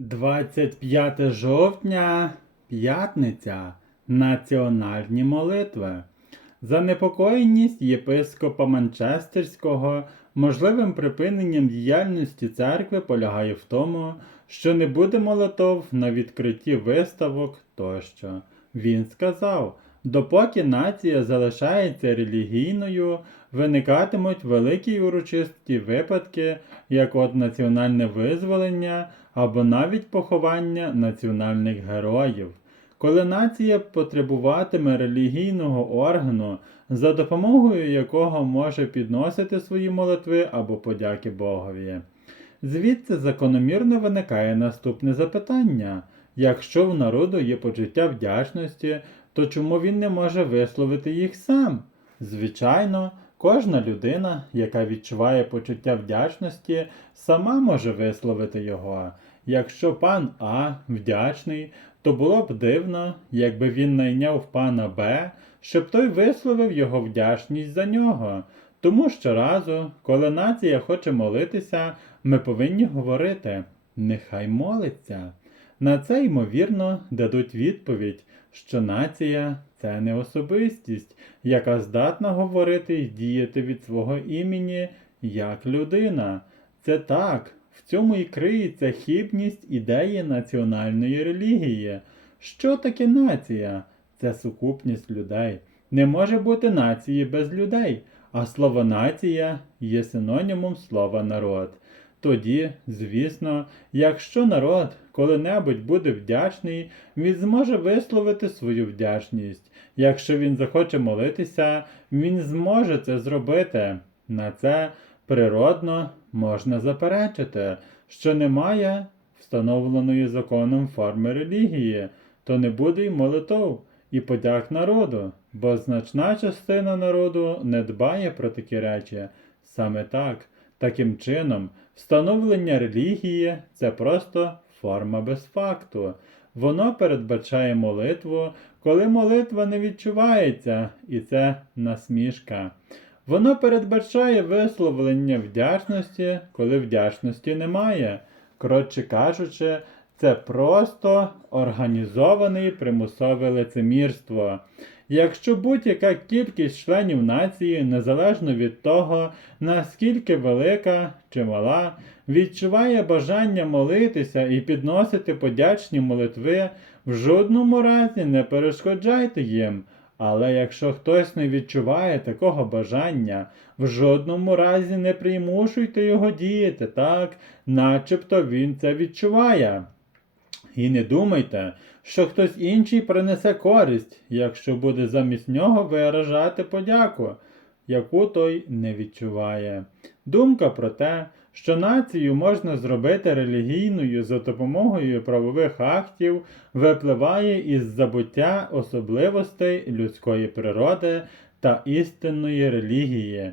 25 жовтня, п'ятниця, національні молитви. Занепокоєність єпископа Манчестерського можливим припиненням діяльності церкви полягає в тому, що не буде молитов на відкритті виставок тощо. Він сказав, допоки нація залишається релігійною, виникатимуть великі й урочисті випадки, як от національне визволення або навіть поховання національних героїв. Коли нація потребуватиме релігійного органу, за допомогою якого може підносити свої молитви або подяки Богові. Звідси закономірно виникає наступне запитання: якщо в народу є почуття вдячності, то чому він не може висловити їх сам? Звичайно, кожна людина, яка відчуває почуття вдячності, сама може висловити його. Якщо пан А вдячний, то було б дивно, якби він найняв пана Б, щоб той висловив його вдячність за нього. Тому щоразу, коли нація хоче молитися, ми повинні говорити нехай молиться. На це, ймовірно, дадуть відповідь, що нація це не особистість, яка здатна говорити і діяти від свого імені як людина. Це так, в цьому і криється хибність ідеї національної релігії. Що таке нація? Це сукупність людей. Не може бути нації без людей, а слово нація є синонімом слова народ. Тоді, звісно, якщо народ коли-небудь буде вдячний, він зможе висловити свою вдячність. Якщо він захоче молитися, він зможе це зробити. На це природно можна заперечити, що немає встановленої законом форми релігії, то не буде й молитов і подяк народу, бо значна частина народу не дбає про такі речі. Саме так, таким чином, встановлення релігії це просто форма без факту. Воно передбачає молитву, коли молитва не відчувається, і це насмішка. Воно передбачає висловлення вдячності, коли вдячності немає. Коротше кажучи, це просто організоване примусове лицемірство. Якщо будь-яка кількість членів нації, незалежно від того, наскільки велика чи мала, відчуває бажання молитися і підносити подячні молитви, в жодному разі не перешкоджайте їм. Але якщо хтось не відчуває такого бажання, в жодному разі не примушуйте його діяти так, начебто він це відчуває. І не думайте, що хтось інший принесе користь, якщо буде замість нього виражати подяку, яку той не відчуває. Думка про те, що націю можна зробити релігійною за допомогою правових актів, випливає із забуття особливостей людської природи та істинної релігії.